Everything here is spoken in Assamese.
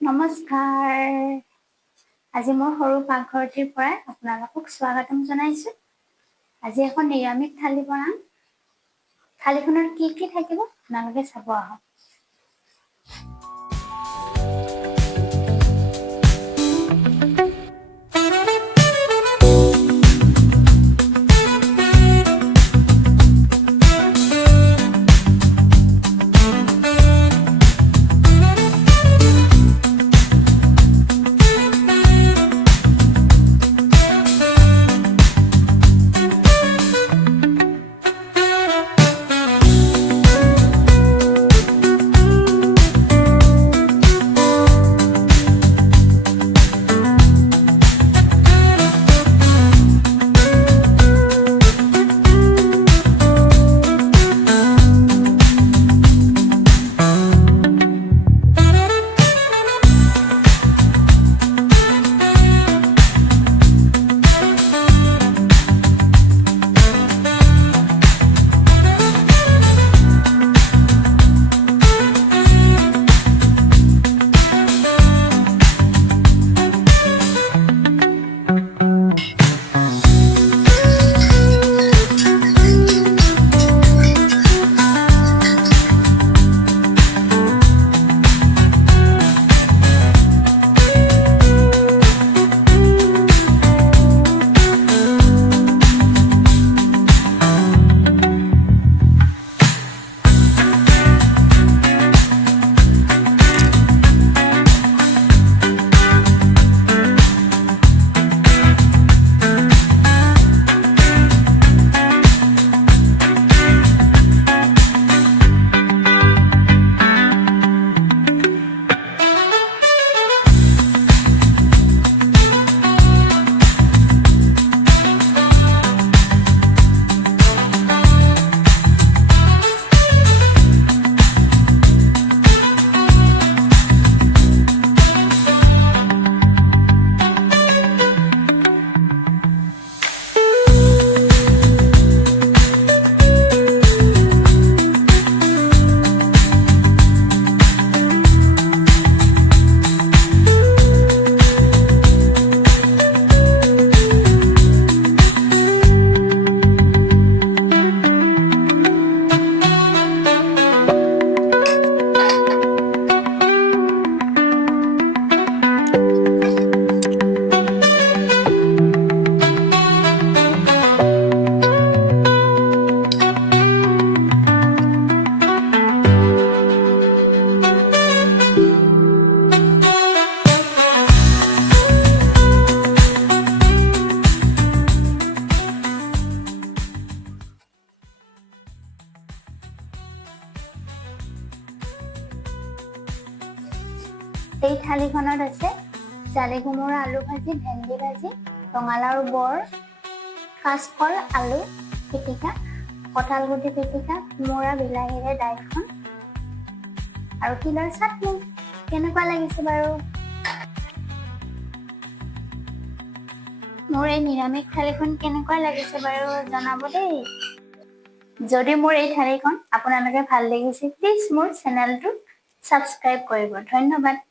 নমস্কাৰ। আজি মই সৰু পাকঘৰটিৰ পৰা আপোনালোকক স্বাগতম জনাইছো। আজি এখন নিৰামিষ থালি বনাম। থালিখনত কি কি থাকিব আপোনালোকে চাব আহক। এই থালিখনত আছে জালি কোমোৰা আলু ভাজি, ভেন্দি ভাজি, ৰঙালাওৰ বৰ, কাচকল আলু পিটিকা, কঁঠাল গুটি পিটিকা, কোমোৰা বিলাহীৰে দাইলখন আৰু তিলৰ চাটনি। কেনেকুৱা লাগিছে বাৰু? মোৰ এই নিৰামিষ থালিখন কেনেকুৱা লাগিছে বাৰু জনাব দেই। যদি মোৰ এই থালিখন আপোনালোকে ভাল লাগিছে, প্লিজ মোৰ চেনেলটো ছাবস্ক্ৰাইব কৰিব। ধন্যবাদ।